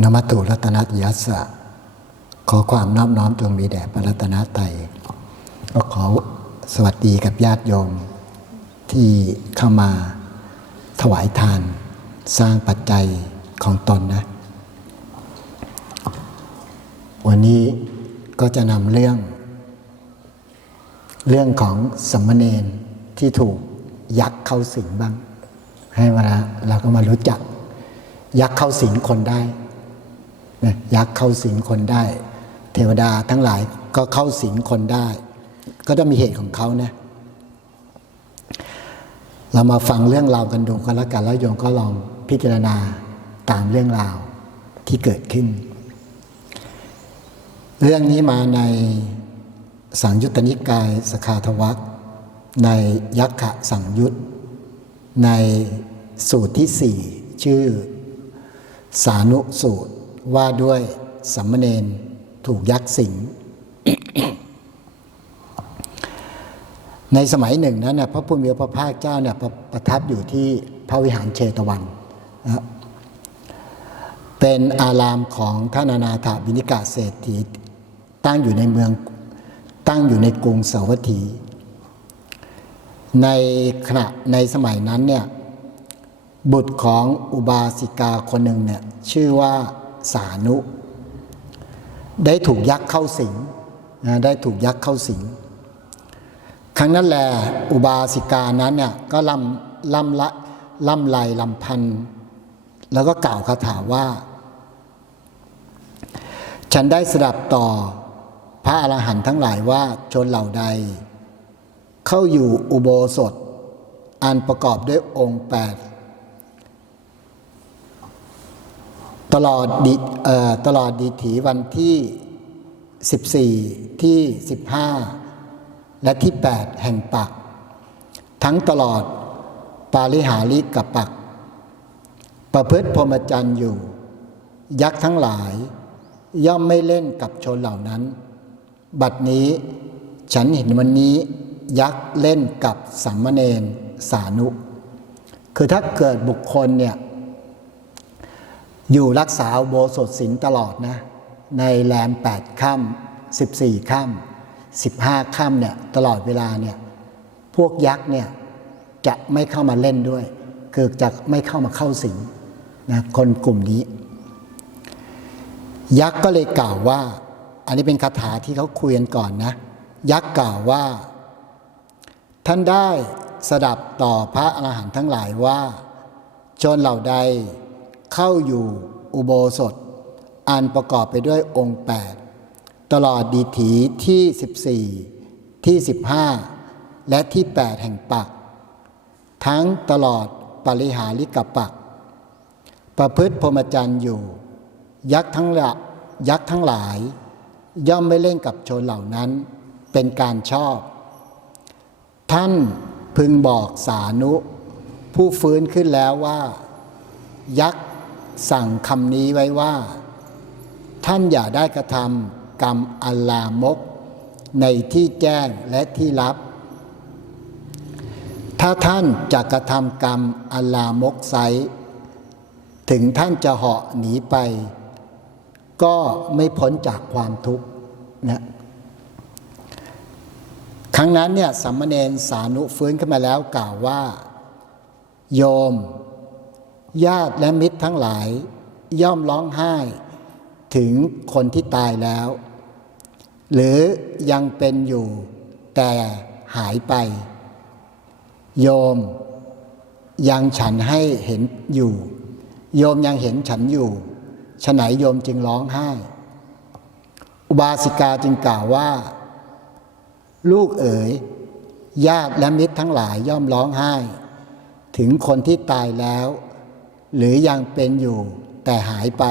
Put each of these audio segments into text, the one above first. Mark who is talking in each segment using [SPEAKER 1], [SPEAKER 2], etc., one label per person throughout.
[SPEAKER 1] นมัตตุรัตนยัสสะขอความน้อบน้อมจงมีแด่พระรัตนตรัยก็ขอสวัสดีกับญาติโยม ที่เข้ามาถวายทานสร้างปัจจัยของตนนะ วันนี้ก็จะนำเรื่อง เรื่องของสัมมเนนที่ถูกยักษ์เข้าสิงบ้าง ให้เวลาเราก็มารู้จัก ยักษ์เข้าสิงคนได้ นะยักษ์เข้าสิงคนได้ เทวดาทั้งหลายก็เข้าสิงคนได้ ก็ต้องมีเหตุของเขานะเรามาฟังเรื่องราวกันดูกันแล้วกันแล้วโยมก็ลองพิจารณาตามเรื่องราวที่เกิดขึ้น เรื่องนี้มาในสังยุตตนิกายสคาทวักในยักขะสังยุตในสูตรที่สี่ชื่อ สานุสูตร ว่าด้วยสัมมเนนถูกยักษ์สิง ในสมัยหนึ่งนั้นนะพระพุทธมีพระภาคเจ้าเนี่ยประประทับอยู่ที่พระวิหารเชตวันนะเป็นอารามของท่านอนาถาบินิกาเศรษฐีตั้งอยู่ในเมืองตั้งอยู่ในกรุงสาวัตถี ในขณะในสมัยนั้นเนี่ยบุตรของอุบาสิกาคนหนึ่งเนี่ยชื่อว่า สานุ ได้ถูกยักษ์เข้าสิงนะได้ถูกยักษ์เข้าสิง ครั้งนั้นแหละอุบาสิกานั้นเนี่ยก็ล่ำล่ำละล่ำายลำพัน แล้วก็กล่าวคาถาว่า ฉันได้สดับต่อพระอรหันต์ทั้งหลายว่าชนเหล่าใด เข้าอยู่อุโบสถ อันประกอบด้วยองค์แปด ตลอดดิตลอดดีถีวันที่ 14 ที่ 15 และที่ 8 แห่งปัก ทั้งตลอดปาลิหาริกับปัก ประพฤติพรหมจรรย์อยู่ ยักษ์ทั้งหลายย่อมไม่เล่นกับชนเหล่านั้น บัดนี้ฉันเห็นวันนี้ยักษ์เล่นกับสัมมเนนสานุ คือถ้าเกิดบุคคลเนี่ย อยู่รักษาโบสถศีลตลอดนะ ในแรมแปดค่ำสิบสี่ค่ำสิบห้าค่ำเนี่ยตลอดเวลาเนี่ยพวกยักษ์เนี่ยจะไม่เข้ามาเล่นด้วย คือจะไม่เข้ามาเข้าสิงนะคนกลุ่มนี้ ยักษ์ก็เลยกล่าวว่า อันนี้เป็นคาถาที่เขาคุยกันก่อนนะ ยักษ์กล่าวว่า ท่านได้สดับต่อพระอรหันต์ทั้งหลายว่า ชนเหล่าใด เข้าอยู่อุโบสถ อันประกอบไปด้วยองค์ 8 ตลอดดีถีที่ 14 ที่ 15 และที่ 8 แห่งปัก ทั้งตลอดปริหาริกปัก ประพฤติพรหมจรรย์อยู่ ยักษ์ทั้งละยักษ์ทั้งหลาย ย่อมไม่เล่นกับชนเหล่านั้นเป็นการชอบ ท่านพึงบอกสานุ ผู้ฟื้นขึ้นแล้วว่า ยักษ์ สั่งคำนี้ไว้ว่า ท่านอย่าได้กระทำกรรมอัลลามก ในที่แจ้งและที่ลับ ถ้าท่านจะกระทำกรรมอัลลามกไซถึงท่านจะเหาะหนีไป ก็ไม่พ้นจากความทุกข์นะครั้งนั้นเนี่ยสัมมเนนสานุฟื้นขึ้นมาแล้วกล่าวว่า โยม ญาติและมิตรทั้งหลาย ย่อมร้องไห้ ถึงคนที่ตายแล้ว หรือยังเป็นอยู่ แต่หายไป โยม ยังฉันให้เห็นอยู่ โยมยังเห็นฉันอยู่ฉไหนโยมจึงร้องไห้ อุบาสิกาจึงกล่าวว่า ลูกเอ๋ย ญาติและมิตรทั้งหลายย่อมร้องไห้ ถึงคนที่ตายแล้ว หรือยังเป็นอยู่แต่หายไป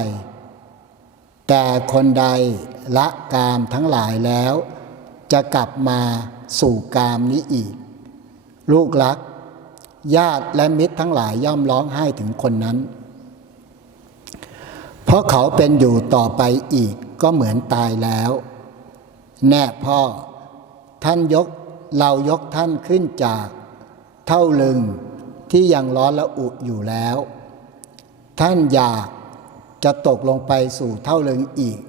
[SPEAKER 1] แต่คนใดละกามทั้งหลายแล้ว จะกลับมาสู่กามนี้อีก ลูกรัก ญาติและมิตรทั้งหลายย่อมร้องไห้ถึงคนนั้น เพราะเขาเป็นอยู่ต่อไปอีกก็เหมือนตายแล้ว แน่พ่อ ท่านยกเรายกท่านขึ้นจาก เท่าลึงที่ยังร้อนละอุอยู่แล้ว ท่านอยากจะตกลงไปสู่เท่าเริงอีก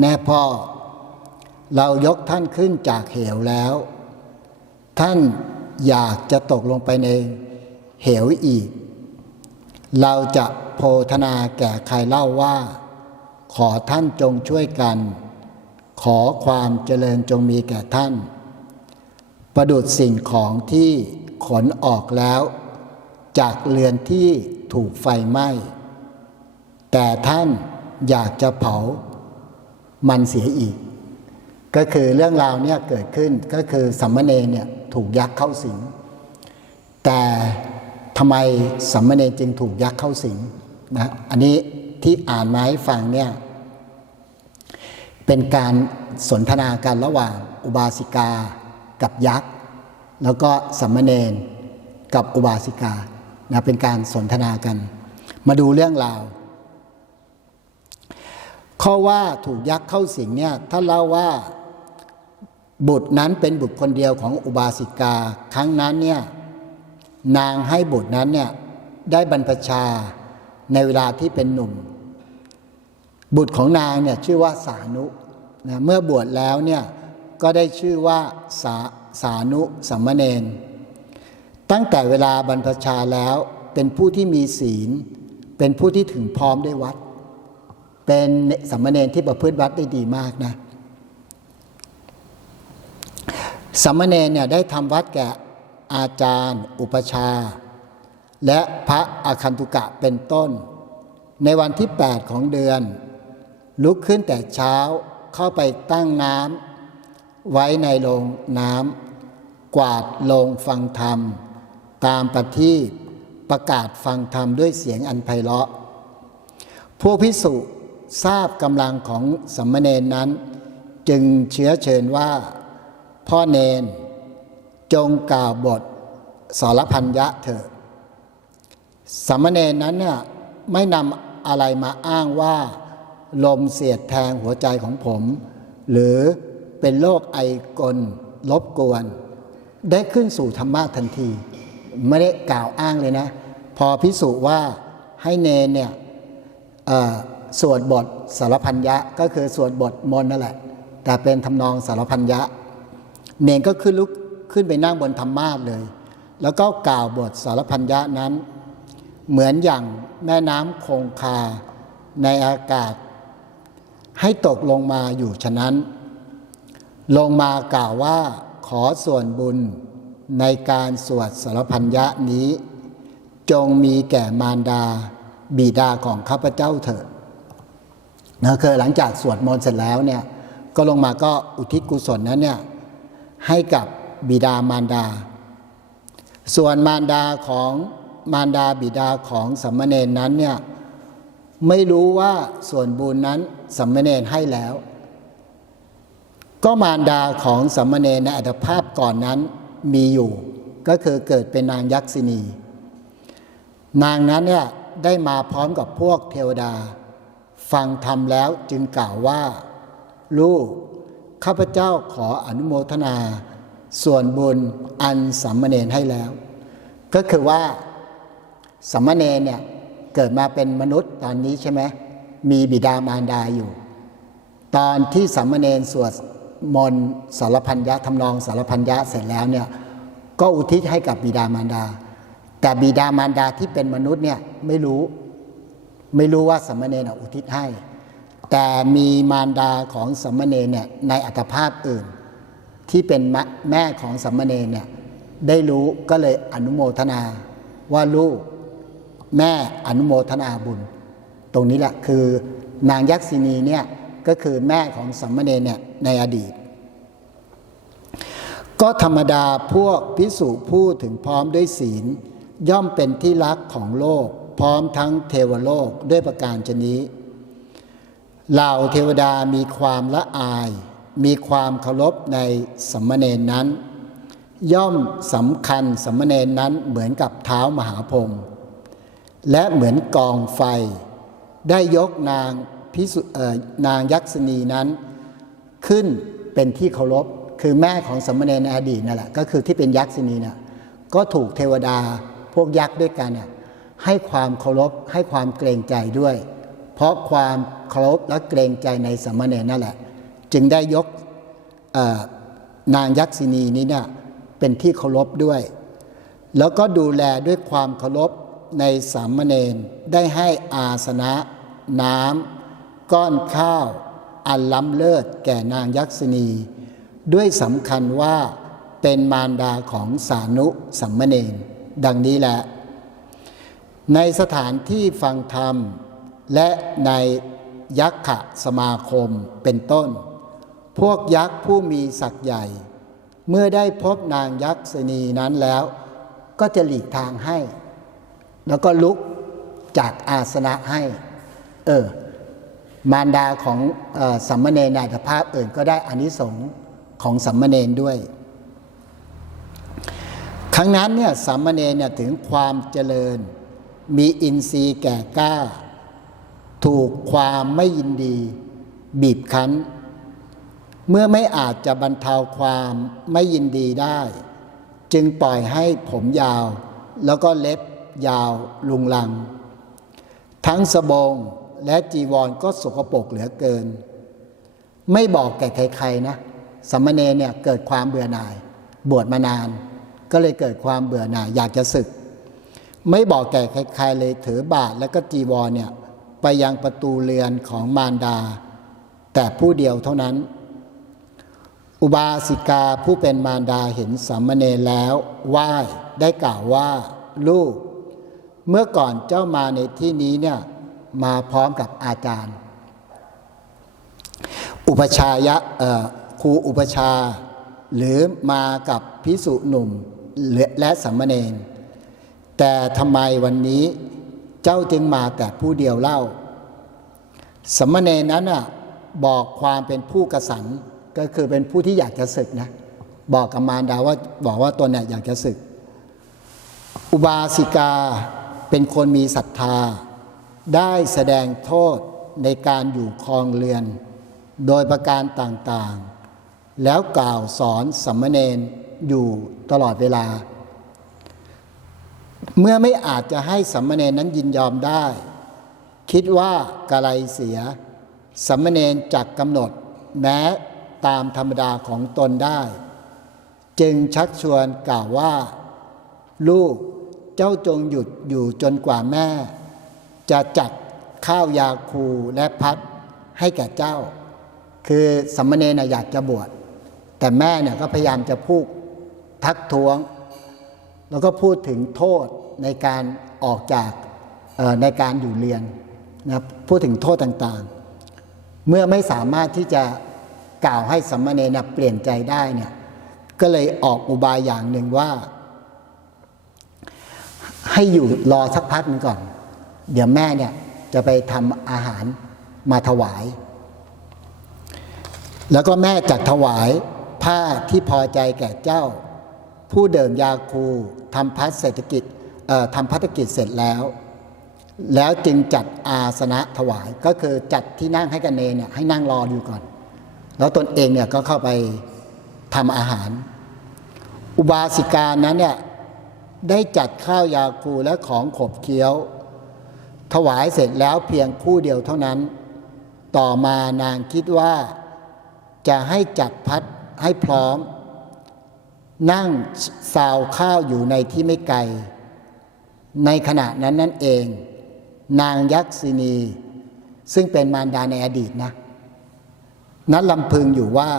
[SPEAKER 1] แน่พ่อ เรายกท่านขึ้นจากเหวแล้ว ท่านอยากจะตกลงไปในเหวอีก เราจะโพธนาแก่ใครเล่าว่า ขอท่านจงช่วยกัน ขอความเจริญจงมีแก่ท่าน ประดุดสิ่งของที่ขนออกแล้ว จากเรือนที่ ถูกไฟไหม้แต่ท่านอยากจะเผามันเสียอีก ก็คือเรื่องราวเนี่ยเกิดขึ้นก็คือสัมมเนเนี่ยถูกยักษ์เข้าสิง แต่ทำไมสัมมเนจึงถูกยักษ์เข้าสิงนะอันนี้ที่อ่านมาให้ฟังเนี่ยเป็นการสนทนากันระหว่างอุบาสิกากับยักษ์ แล้วก็สัมมเนรกับอุบาสิกา นะเป็นการสนทนากัน มาดูเรื่องราว ข้อว่าถูกยักษ์เข้าสิงเนี่ยถ้านเล่าว่าบุตรนั้นเป็นบุตรคนเดียวของอุบาสิกา ครั้งนั้นเนี่ยนางให้บุตรนั้นเนี่ยได้บรรพชาในเวลาที่เป็นหนุ่ม บุตรของนางเนี่ยชื่อว่าสานุนะเมื่อบวชแล้วเนี่ยก็ได้ชื่อว่าสาสานุสัมมเนน ตั้งแต่เวลาบรรพชาแล้วเป็นผู้ที่มีศีล เป็นผู้ที่ถึงพร้อมได้วัด เป็นสัมมเนนที่ประพฤติวัดได้ดีมากนะสัมมเนรเนี่ยได้ทำวัดแก่อาจารย์ อุปชา และพระอาคันตุกะเป็นต้น ในวันที่ 8 ของเดือน ลุกขึ้นแต่เช้าเข้าไปตั้งน้ำไว้ในโรงน้ำกวาดโรงฟังธรรม ตามปฏิประกาศฟังธรรมด้วยเสียงอันไพเราะพวกพิสุทราบกำลังของสมมเนนนั้น จึงเชื้อเชิญว่า พ่อเนน จงกล่าวบทสารพัญญะเถิดสมมเนนนั้นเนี่ยไม่นำอะไรมาอ้างว่า ลมเสียดแทงหัวใจของผม หรือเป็นโรคไอกลลบกวน ได้ขึ้นสู่ธรรมะทันที ไม่ได้กล่าวอ้างเลยนะ พอพิสูจว่าให้เนนเนี่ยเอ่อสวดบทสารพัญญะก็คือสวดบทมนต์นั่นแหละ แต่เป็นทำนองสารพัญญะเนนก็ขึ้นลุกขึ้นไปนั่งบนธรรมาสเลย แล้วก็กล่าวบทสารพัญญะนั้น เหมือนอย่างแม่น้ำคงคาในอากาศ ให้ตกลงมาอยู่ฉะนั้น ลงมากล่าวว่าขอส่วนบุญ ในการสวดสารพัญญะนี้ จงมีแก่มารดาบิดาของข้าพเจ้าเถิดนะคือหลังจากสวดมนต์เสร็จแล้วเนี่ยก็ลงมาก็อุทิศกุศลนั้นเนี่ยให้กับบิดามารดา ส่วนมารดาของมารดาบิดาของสัมมเนนนั้นเนี่ยไม่รู้ว่าส่วนบุญนั้นสัมมเนนให้แล้ว ก็มารดาของสัมมเนนในอัตภาพก่อนนั้น มีอยู่ ก็คือเกิดเป็นนางยักษินี นางนั้นเนี่ยได้มาพร้อมกับพวกเทวดา ฟังธรรมแล้วจึงกล่าวว่า ลูกข้าพเจ้าขออนุโมทนา ส่วนบุญอันสัมมเนนให้แล้ว ก็คือว่าสัมมเนนเนี่ยเกิดมาเป็นมนุษย์ตอนนี้ใช่ไหมมีบิดามารดาอยู่ ตอนที่สัมมเนนสวด มนต์สารพัญญะทำนองสารพัญญะเสร็จแล้วเนี่ยก็อุทิศให้กับบิดามารดา แต่บิดามารดาที่เป็นมนุษย์เนี่ยไม่รู้ไม่รู้ว่าสัมมเนรอุทิศให้ แต่มีมารดาของสัมมเนรเนี่ยในอัตภาพอื่น ที่เป็นแม่ของสัมมเนรเนี่ยได้รู้ก็เลยอนุโมทนาว่าลูกแม่อนุโมทนาบุญ ตรงนี้แหละคือนางยักษินีเนี่ยก็คือแม่ของสัมมเนรเนี่ย ในอดีต ก็ธรรมดาพวกพิสุผู้ถึงพร้อมด้วยศีล ย่อมเป็นที่รักของโลก พร้อมทั้งเทวโลกด้วยประการชนี้เหล่าเทวดามีความละอาย มีความเคารพในสมมเนนนั้น ย่อมสำคัญสมมเนนนั้นเหมือนกับเท้ามหาพรมและเหมือนกองไฟ ได้ยกนางพิสุนางยักษณีนั้น ขึ้นเป็นที่เคารพคือแม่ของสมณเณรในอดีตนั่นแหละก็คือที่เป็นยักษินีน่ะก็ถูกเทวดาพวกยักษ์ด้วยกันเนี่ยให้ความเคารพให้ความเกรงใจด้วย เพราะความเคารพและเกรงใจในสามเณรนั่นแหละ จึงได้ยกนางยักษินีนี้เนี่ยเป็นที่เคารพด้วย แล้วก็ดูแลด้วยความเคารพในสามเณรได้ให้อาสนะ น้ำก้อนข้าว อันล้ำเลิศแก่นางยักษินีด้วยสำคัญว่าเป็นมารดาของสานุสัมมเนรดังนี้แหละ ในสถานที่ฟังธรรม และในยักขะสมาคมเป็นต้น พวกยักษ์ผู้มีศักย์ใหญ่ เมื่อได้พบนางยักษณีนั้นแล้ว ก็จะหลีกทางให้ แล้วก็ลุกจากอาสนะให้ เออ มารดาของอสัมมเนนอัตภาพอื่นก็ได้อานิสงส์ของสัมมเนรด้วย ครั้งนั้นเนี่ยสัมมเนรเนี่ยถึงความเจริญ มีอินทรีย์แก่กล้า ถูกความไม่ยินดี บีบคั้น เมื่อไม่อาจจะบรรเทาความไม่ยินดีได้ จึงปล่อยให้ผมยาว แล้วก็เล็บยาวลุงลัง ทั้งสบง และจีวรก็สกปรกเหลือเกิน ไม่บอกแก่ใครๆนะสามเณรเนี่ยเกิดความเบื่อหน่าย บวชมานาน ก็เลยเกิดความเบื่อหน่ายอยากจะศึก ไม่บอกแก่ใครๆเลยถือบาทแล้วก็จีวรเนี่ยไปยังประตูเรือนของมารดา แต่ผู้เดียวเท่านั้น อุบาสิกาผู้เป็นมารดาเห็นสามเณรแล้วไหว้ได้กล่าวว่าลูก เมื่อก่อนเจ้ามาในที่นี้เนี่ย มาพร้อมกับอาจารย์ อุปชายะครูอุปชา หรือมากับพิสุหนุ่มและสัมมเนรแต่ทำไมวันนี้เจ้าจึงมาแต่ผู้เดียวเล่าสัมมเนรนั้นน่ะบอกความเป็นผู้กระสันก็คือเป็นผู้ที่อยากจะศึกนะบอกกับมารดาว่าบอกว่าตนเนี่ยอยากจะศึก อุบาสิกาเป็นคนมีศรัทธา ได้แสดงโทษในการอยู่ครองเรือน โดยประการต่างๆ แล้วกล่าวสอนสัมมเนรอยู่ตลอดเวลา เมื่อไม่อาจจะให้สัมมเนรนั้นยินยอมได้ คิดว่ากะไรเสียสัมมเนรจักกำหนดแม้ตามธรรมดาของตนได้ จึงชักชวนกล่าวว่า ลูกเจ้าจงหยุดอยู่จนกว่าแม่ จะจัดข้าวยาคูและพัดให้แก่เจ้า คือสัมมเนรน่ะอยากจะบวช แต่แม่เนี่ยก็พยายามจะพูดทักท้วง แล้วก็พูดถึงโทษในการออกจากในการอยู่เรียนนะพูดถึงโทษต่างๆ เมื่อไม่สามารถที่จะกล่าวให้สัมมาเนรเปลี่ยนใจได้เนี่ยก็เลยออกอุบายอย่างหนึ่งว่า ให้อยู่รอสักพักหนึงก่อน เดี๋ยวแม่เนี่ยจะไปทำอาหารมาถวาย แล้วก็แม่จัดถวายผ้าที่พอใจแก่เจ้า ผู้เดิมยาคูทำพัฒเศรษฐกิจเอ่อทำพัฒกิจเสร็จแล้ว แล้วจึงจัดอาสนะถวายก็คือจัดที่นั่งให้กันเนเนี่ยให้นั่งรออยู่ก่อน แล้วตนเองเนี่ยก็เข้าไปทำอาหาร อุบาสิกานั้นเนี่ยได้จัดข้าวยาคูและของขบเคี้ยว ถวายเสร็จแล้วเพียงคู่เดียวเท่านั้น ต่อมานางคิดว่า จะให้จัดพัดให้พร้อม นั่งซาวข้าวอยู่ในที่ไม่ไกล ในขณะนั้นนั่นเอง นางยักษินี ซึ่งเป็นมารดาในอดีตนะนั้นลำพึงอยู่ว่า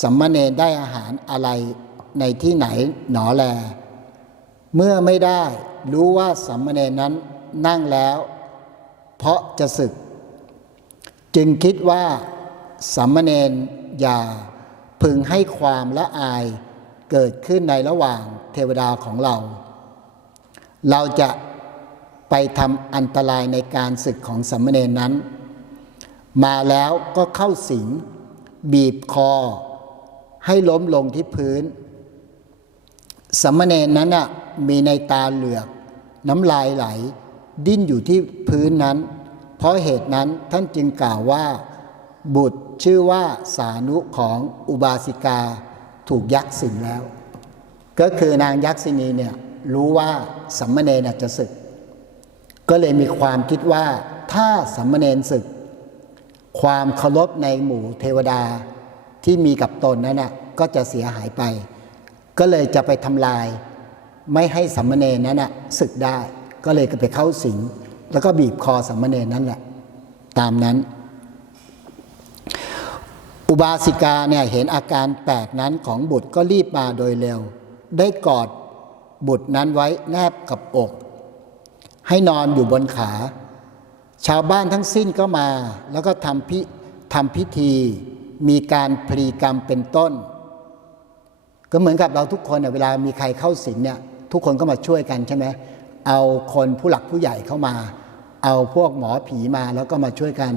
[SPEAKER 1] สัมมาเนได้อาหารอะไรในที่ไหนหนอแล เมื่อไม่ได้รู้ว่าสัมมาเนนั้น นั่งแล้ว เพราะจะศึก จึงคิดว่าสัมมาเนรอย่าพึงให้ความละอายเกิดขึ้นในระหว่างเทวดาของเรา เราจะไปทำอันตรายในการศึกของสัมมาเนรนั้น มาแล้วก็เข้าสิง บีบคอ ให้ล้มลงที่พื้นสัมมาเนรนั้นมีในตาเหลือก น้ำลายไหล ดิ้นอยู่ที่พื้นนั้น เพราะเหตุนั้นท่านจึงกล่าวว่า บุตรชื่อว่าสานุของอุบาสิกาถูกยักษ์สิงแล้ว ก็คือนางยักษินีเนี่ยรู้ว่าสัมมาเนนจะศึก ก็เลยมีความคิดว่าถ้าสัมมเนรศึก ความเคารพในหมู่เทวดาที่มีกับตนนั้นน่ะก็จะเสียหายไป ก็เลยจะไปทำลาย ไม่ให้สัมมเนรนั้นน่ะศึกได้ ก็เลยไปเข้าสิง แล้วก็บีบคอสัมมเนรนั่นแหละ ตามนั้น อุบาสิกาเนี่ยเห็นอาการแปลกนั้นของบุตรก็รีบมาโดยเร็ว ได้กอดบุตรนั้นไว้แนบกับอก ให้นอนอยู่บนขา ชาวบ้านทั้งสิ้นก็มา แล้วก็ทำพิทำพิธี มีการพลีกรรมเป็นต้น ก็เหมือนกับเราทุกคนเนี่ยเวลามีใครเข้าสิงเนี่ยทุกคนก็มาช่วยกันใช่ไหม เอาคนผู้หลักผู้ใหญ่เข้ามา เอาพวกหมอผีมาแล้วก็มาช่วยกัน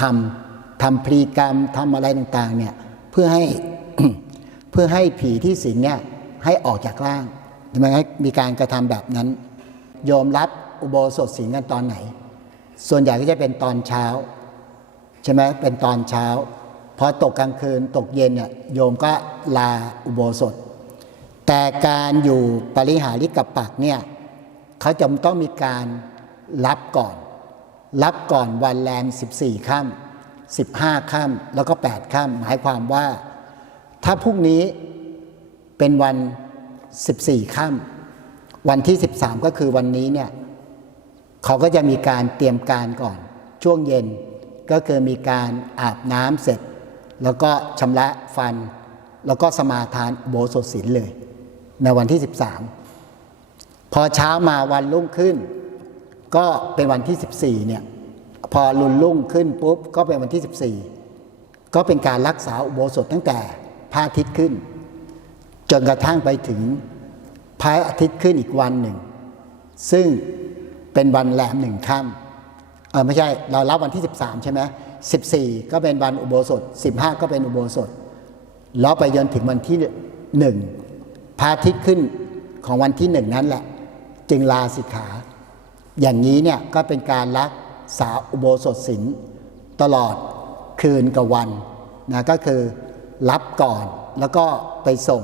[SPEAKER 1] ทำทำพลีกรรมทำอะไรต่างๆเนี่ยเพื่อให้เพื่อให้ผีที่สิงเนี่ยให้ออกจากร่างใช่ไมให้มีการกระทำแบบนั้น โยมรับอุโบสถสิงกันตอนไหน ส่วนใหญ่ก็จะเป็นตอนเช้าใช่ไหมเป็นตอนเช้าพอตกกลางคืนตกเย็นเนี่ยโยมก็ลาอุโบสถ แต่การอยู่ปริหาริกับปักเนี่ย เขาจะต้องมีการรับก่อน รับก่อนวันแรม14ค่ำ15ค่ำแล้วก็ 8ค่ำหมายความว่า ถ้าพรุ่งนี้เป็นวัน 14ค่ำวันที่ 13 ก็คือวันนี้เนี่ยเขาก็จะมีการเตรียมการก่อน ช่วงเย็นก็คือมีการอาบน้ำเสร็จ แล้วก็ชำระฟัน แล้วก็สมาทานโบสถศีลเลย ในวันที่ 13 พอเช้ามาวันรุ่งขึ้น ก็เป็นวันที่ 14 เนี่ยพอรุนรุ่งขึ้นปุ๊บก็เป็นวันที่ 14 ก็เป็นการรักษาอุโบสถตั้งแต่พระอาทิตย์ขึ้น จนกระทั่งไปถึงพระอาทิตย์ขึ้นอีกวันหนึ่ง ซึ่งเป็นวันแหลมหนึ่งค่ำเออไม่ใช่เรารับวันที่ 13 ใช่ไหม14 ก็เป็นวันอุโบสถ 15 ก็เป็นอุโบสถแล้วไปจนถึงวันที่หนึ่งพระอาทิตย์ขึ้นของวันที่หนึ่งนั้นแหละ จึงลาสิกขา อย่างนี้เนี่ยก็เป็นการรักษาอุโบสถศีลตลอดคืนกับวันนะก็คือรับก่อนแล้วก็ไปส่ง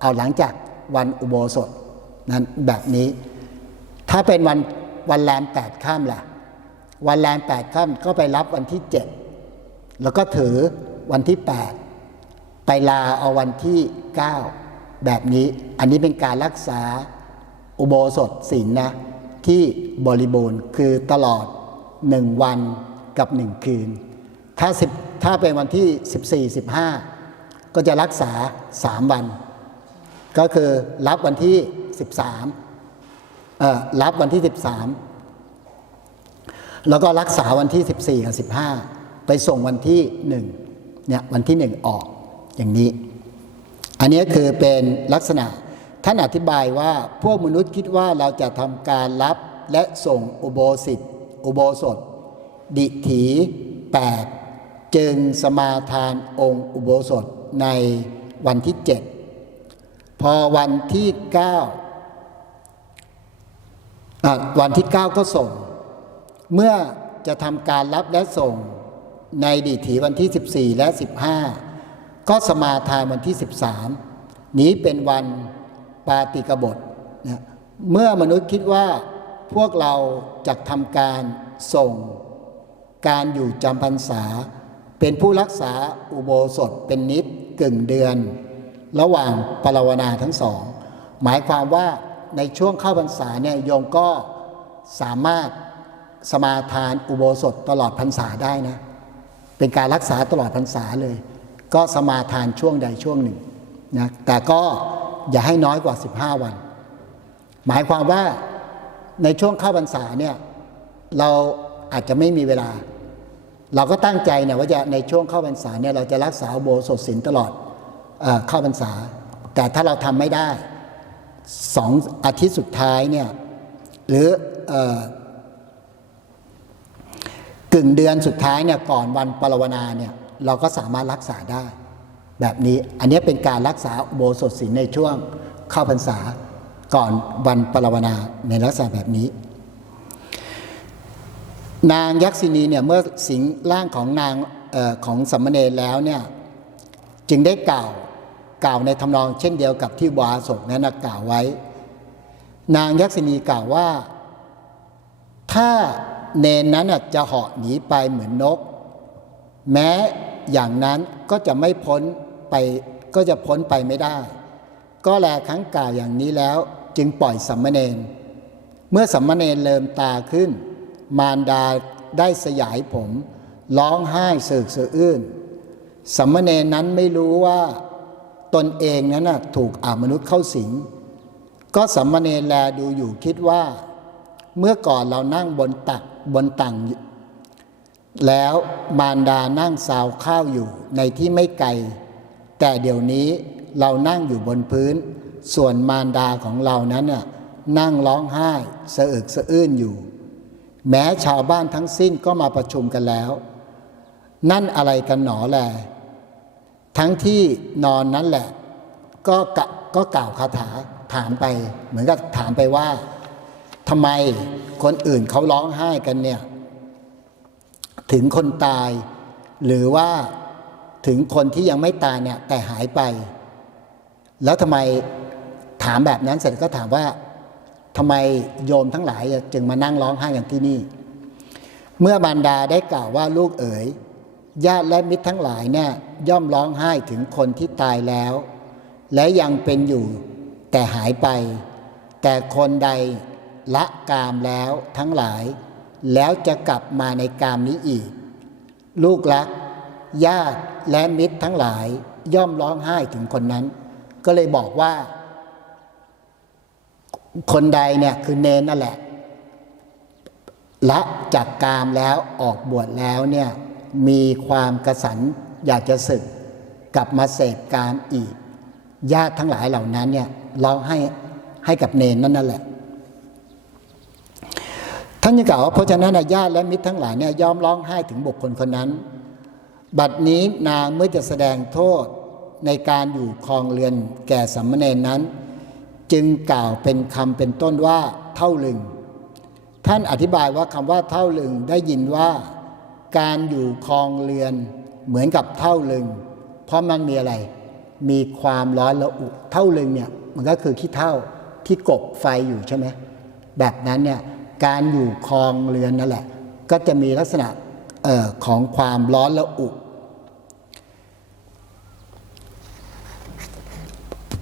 [SPEAKER 1] เอาหลังจากวันอุโบสถนั้นแบบนี้ ถ้าเป็นวันวันแรมแปดข้ามล่ะ วันแรมแปดข้ามก็ไปรับวันที่เจ็ดแล้วก็ถือวันที่แปดไปลาเอาวันที่เก้าแบบนี้ อันนี้เป็นการรักษา อุโบสถศีลนะที่บริบูรณ์คือตลอดหนึ่งวันกับหนึ่งคืน ถ้าสิบถ้าเป็นวันที่สิบสี่สิบห้าก็จะรักษาสามวัน ก็คือรับวันที่สิบสามเอ่อรับวันที่13แล้วก็รักษาวันที่14กับ15ไปส่งวันที่1เนี่ยวันที่1ออกอย่างนี้ อันนี้คือเป็นลักษณะ ท่านอธิบายว่าพวกมนุษย์คิดว่าเราจะทำการรับและส่งอุโบสิตอุโบสถ ดิถีแปดจึงสมาทานองค์อุโบสถในวันที่7พอวันที่9อะวันที่9ก็ส่ง เมื่อจะทำการรับและส่งในดีถีวันที่ 14 และ 15 ก็สมาทานวันที่ 13 นี้เป็นวัน ปาติกบทนะเมื่อมนุษย์คิดว่าพวกเราจะทำการส่งการอยู่จำพรรษา เป็นผู้รักษาอุโบสถเป็นนิดกึ่งเดือน ระหว่างปราวนาทั้งสอง หมายความว่าในช่วงเข้าพรรษาเนี่ยโยมก็สามารถสมาทานอุโบสถตลอดพรรษาได้นะ เป็นการรักษาตลอดพรรษาเลย ก็สมาทานช่วงใดช่วงหนึ่งนะแต่ก็ อย่าให้น้อยกว่า 15 วัน หมายความว่าในช่วงเข้าพรรษาเนี่ยเราอาจจะไม่มีเวลา เราก็ตั้งใจเนี่ยว่าจะในช่วงเข้าพรรษาเนี่ยเราจะรักษาโบสถศีลตลอดเอเข้าพรรษา แต่ถ้าเราทำไม่ได้สองอาทิตย์สุดท้ายเนี่ยหรือเออกึ่งเดือนสุดท้ายเนี่ยก่อนวันปรวนาเนี่ยเราก็สามารถรักษาได้ แบบนี้อันนี้เป็นการรักษาโบสถศีลในช่วงเข้าพรรษาก่อนวันปรวนาในลักษณะแบบนี้ นางยักษินีเนี่ยเมื่อสิงร่างของนางออของสัมมเนรแล้วเนี่ยจึงได้กล่าวกล่าวในทำนองเช่นเดียวกับที่วาสกนั้นกล่าวไว้ นางยักษินีกล่าวว่า ถ้าเนนนั้นจะเหาะหนีไปเหมือนนก แม้อย่างนั้นก็จะไม่พ้น ไปก็จะพ้นไปไม่ได้ ก็แลครั้งกล่าวอย่างนี้แล้วจึงปล่อยสัมมเนนเมื่อสัมมเนนเลิมตาขึ้น มารดาได้สยายผม ร้องไห้สึกสะอื้นสัมมเนนนั้นไม่รู้ว่าตนเองนั้นนะถูกอามนุษย์เข้าสิง ก็สัมมเนรแลดูอยู่คิดว่า เมื่อก่อนเรานั่งบนตักบนตังแล้วมารดานั่งสาวข้าวอยู่ในที่ไม่ไกล แต่เดี๋ยวนี้เรานั่งอยู่บนพื้น ส่วนมารดาของเรานั้นน่ะนั่งร้องไห้สะอึกสะอื้นอยู่ แม้ชาวบ้านทั้งสิ้นก็มาประชุมกันแล้ว นั่นอะไรกันหนอแล ทั้งที่นอนนั้นแหละ ก็กะก็กล่าวคาถาถามไป เหมือนกับถามไปว่าทำไมคนอื่นเขาร้องไห้กันเนี่ย ถึงคนตาย หรือว่า ถึงคนที่ยังไม่ตายเนี่ยแต่หายไป แล้วทำไมถามแบบนั้นเสร็จก็ถามว่าทำไมโยมทั้งหลายจึงมานั่งร้องไห้อย่างที่นี่ เมื่อบารดาได้กล่าวว่าลูกเอ๋ยญาติและมิตรทั้งหลายเนี่ยย่อมร้องไห้ถึงคนที่ตายแล้ว และยังเป็นอยู่แต่หายไป แต่คนใดละกามแล้วทั้งหลาย แล้วจะกลับมาในกามนี้อีก ลูกรัก ญาติและมิตรทั้งหลายย่อมร้องไห้ถึงคนนั้น ก็เลยบอกว่า คนใดเนี่ยคือเนนนั่นแหละละจากกามแล้วออกบวชแล้วเนี่ยมีความกระสันอยากจะศึกกลับมาเสพกามอีก ญาติทั้งหลายเหล่านั้นเนี่ยร้องให้ให้กับเนนนั่นนั่นแหละท่านยังกล่าวว่าเพราะฉะนั้นญาติและมิตรทั้งหลายเนี่ยยอมร้องไห้ถึงบุคคลคนนั้น บัดนี้นางเมื่อจะแสดงโทษในการอยู่ครองเรือนแก่สัมมเนนนั้น จึงกล่าวเป็นคำเป็นต้นว่าเท่าลึง ท่านอธิบายว่าคำว่าเท่าลึงได้ยินว่า การอยู่ครองเรือนเหมือนกับเท่าลึง เพราะมันมีอะไร มีความร้อนระอุเท่าลึงเนี่ยมันก็คือขี้เท่าที่กบไฟอยู่ใช่ไหมแบบนั้นเนี่ยการอยู่ครองเรือนนั่นแหละ ก็จะมีลักษณะออของความร้อนระอุ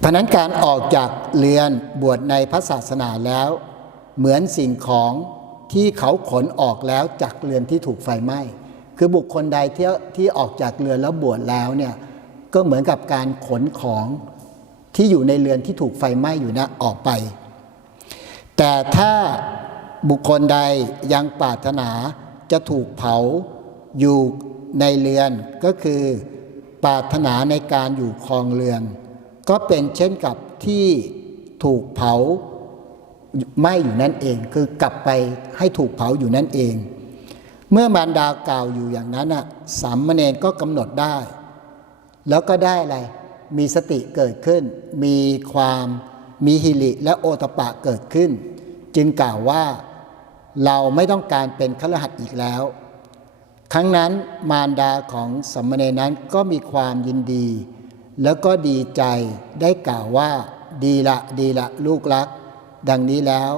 [SPEAKER 1] เพราะนั้นการออกจากเรือนบวชในพระศาสนาแล้ว เหมือนสิ่งของที่เขาขนออกแล้วจากเรือนที่ถูกไฟไหม้ คือบุคคลใดที่ที่ออกจากเรือนแล้วบวชแล้วเนี่ยก็เหมือนกับการขนของที่อยู่ในเรือนที่ถูกไฟไหม้อยู่นะออกไป แต่ถ้าบุคคลใดยังปรารถนาจะถูกเผาอยู่ในเรือนก็คือปรารถนาในการอยู่ครองเรือน ก็เป็นเช่นกับที่ถูกเผาไหม้อยู่นั่นเอง คือกลับไปให้ถูกเผาอยู่นั่นเอง เมื่อมารดากล่าวอยู่อย่างนั้นอะสามเณรก็กำหนดได้ แล้วก็ได้อะไร มีสติเกิดขึ้น มีความมีฮิริและโอตปะเกิดขึ้น จึงกล่าวว่าเราไม่ต้องการเป็นครหัสอีกแล้ว ครั้งนั้นมารดาของสมณเณรนั้นก็มีความยินดี แล้วก็ดีใจได้กล่าวว่า ดีละดีละลูกรัก ดังนี้แล้ว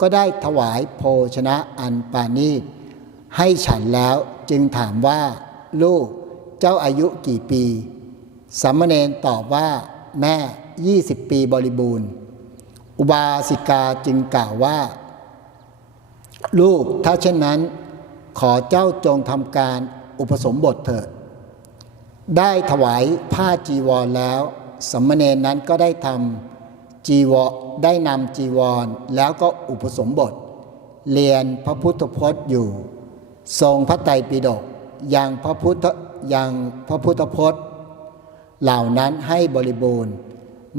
[SPEAKER 1] ก็ได้ถวายโภชนะอันปานีให้ฉันแล้วจึงถามว่า ลูกเจ้าอายุกี่ปีสามเณรตอบว่าแม่ 20 ปีบริบูรณ์ อุบาสิกาจึงกล่าวว่า ลูกถ้าเช่นนั้น ขอเจ้าจงทำการอุปสมบทเถิด ได้ถวายผ้าจีวรแล้ว สมณเณรนั้นก็ได้ทำจีวรได้นำจีวร แล้วก็อุปสมบท เรียนพระพุทธพจน์อยู่ ทรงพระไตรปิฎกยังพระพุทธยังพระพุทธพจน์ เหล่านั้นให้บริบูรณ์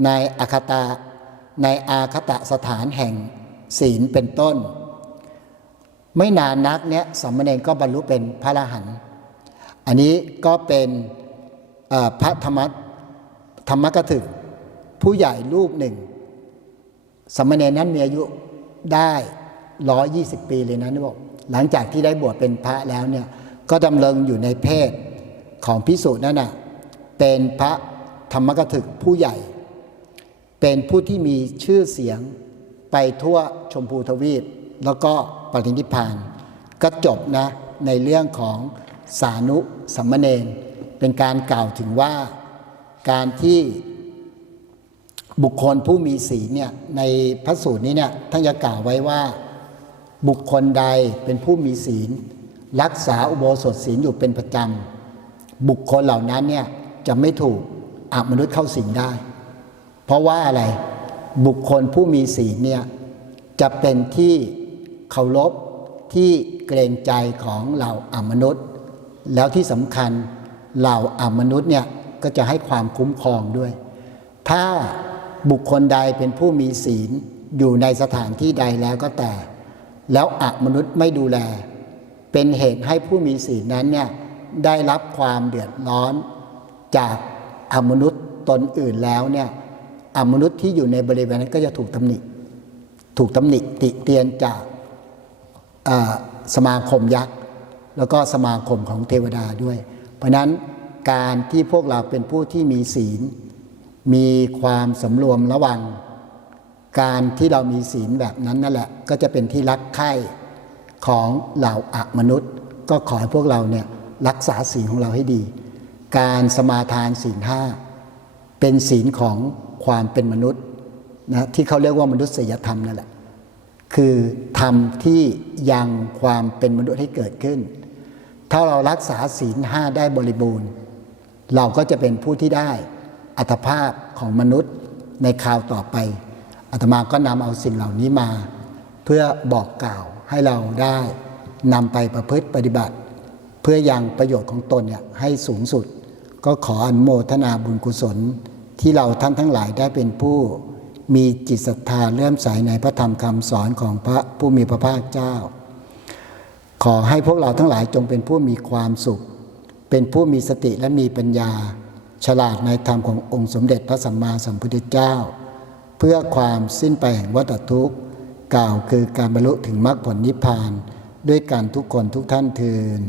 [SPEAKER 1] ในอาคตาในอาคตะสถานแห่งศีลเป็นต้น ไม่นานนักเนี้ยสามเณรก็บรรลุเป็นพระอรหันต์อันนี้ก็เป็น พระธรรมธรรมกถึก ผู้ใหญ่รูปหนึ่งสามเณรนั้นมีอายุได้ร้อยี่สิบปีเลยนะนี่บอกหลังจากที่ได้บวชเป็นพระแล้วเนี่ยก็ดำเริงอยู่ในเพศของพิสูจน์นั่นน่ะเป็นพระธรรมกถึกผู้ใหญ่ เป็นผู้ที่มีชื่อเสียงไปทั่วชมพูทวีป แล้วก็ปรินิพานก็จบนะในเรื่องของสานุสัมมเนน เป็นการกล่าวถึงว่าการที่บุคคลผู้มีศีลเนี่ยในพระสูตรนี้เนี่ยท่านจะกล่าวไว้ว่าบุคคลใดเป็นผู้มีศีล รักษาอุโบสถศีลอยู่เป็นประจำบุคคลเหล่านั้นเนี่ยจะไม่ถูกอมนุษย์เข้าสิงได้ เพราะว่าอะไรบุคคลผู้มีศีลเนี่ยจะเป็นที่เคารพที่เกรงใจของเหล่าอมนุษย์ แล้วที่สำคัญ เหล่าอมนุษย์เนี่ยก็จะให้ความคุ้มครองด้วย ถ้าบุคคลใดเป็นผู้มีศีลอยู่ในสถานที่ใดแล้วก็แต่ แล้วอมนุษย์ไม่ดูแล เป็นเหตุให้ผู้มีศีลนั้นเนี่ยได้รับความเดือดร้อนจากอมนุษย์ตนอื่นแล้วเนี่ยอมนุษย์ที่อยู่ในบริเวณนั้นก็จะถูกตำหนิ ถูกตำหนิติเตียนจากสมาคมยักษ์ แล้วก็สมาคมของเทวดาด้วย เพราะนั้นการที่พวกเราเป็นผู้ที่มีศีล มีความสำรวมระวัง การที่เรามีศีลแบบนั้นนั่นแหละก็จะเป็นที่รักใคร่ของเหล่าอมนุษย์ ก็ขอให้พวกเราเนี่ยรักษาศีลของเราให้ดี การสมาทานศีลห้าเป็นศีลของความเป็นมนุษย์นะที่เขาเรียกว่ามนุษยธรรมนั่นแหละคือธรรมที่ยังความเป็นมนุษย์ให้เกิดขึ้น ถ้าเรารักษาศีลห้าได้บริบูรณ์ เราก็จะเป็นผู้ที่ได้อัตภาพของมนุษย์ในคราวต่อไปอาตมาก็นำเอาสิ่งเหล่านี้มา เพื่อบอกกล่าวให้เราได้นำไปประพฤติปฏิบัติ เพื่อยังประโยชน์ของตนเนี่ยให้สูงสุด ก็ขออนุโมทนาบุญกุศล ที่เราท่านทั้งหลายได้เป็นผู้มีจิตศรัทธาเลื่อมใสในพระธรรมคำสอนของพระผู้มีพระภาคเจ้า ขอให้พวกเราทั้งหลายจงเป็นผู้มีความสุข เป็นผู้มีสติและมีปัญญา ฉลาดในธรรมขององค์สมเด็จพระสัมมาสัมพุทธเจ้า เพื่อความสิ้นไปแห่งวัฏทุกข์ กล่าวคือการบรรลุถึงมรรคผลนิพพาน ด้วยการทุกคนทุกท่านเทิน